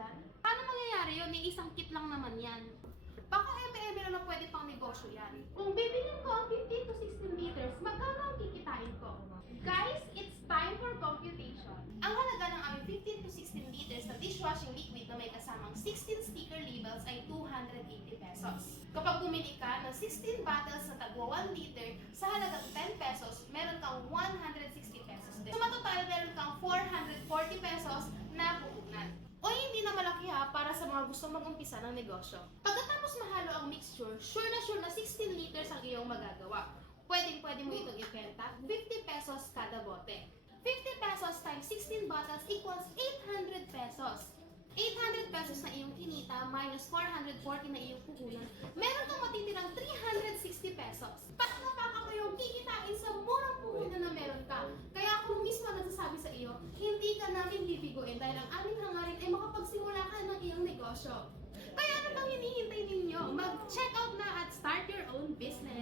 dyan? Paano mangyayari yun? Isang kit lang naman yan. Baka eme-eme na pwede pang negosyo yan. Kung bibilin ko ang 15 to 16 liters, magkano ang kikitain ko? Guys, it's time for computation. Ang halaga ng aming 15 to 16 liters na dishwashing liquid na may kasamang 16 sticker labels ay 280 pesos. Kapag bumili ka ng 16 bottles na tagwa 1 liter sa halagang 10 pesos, meron kang 160 pesos din. Sa matotal, meron kang 440 pesos na puhunan. O hindi na malaki ha para sa mga gusto mag-umpisa ng negosyo. Pagkatapos mahalo ang mixture, sure na 16 liters ang iyong magagawa. Pwede mo itong ibenta, 50 pesos kada bote. 50 pesos times 16 bottles equals 800 pesos. 800 pesos na iyong kinita minus 440 na iyong puhunan, meron kang matitirang 360 pesos. Pakakapak ako yung kikitain sa murang puhunan na meron ka. Kaya ako mismo nagsasabi sa iyo, hindi ka namin bibiguin dahil ang aming hangarin ay makapagsimula ka ng iyong negosyo. Kaya ano pang hinihintay ninyo? Mag-check out na at start your own business!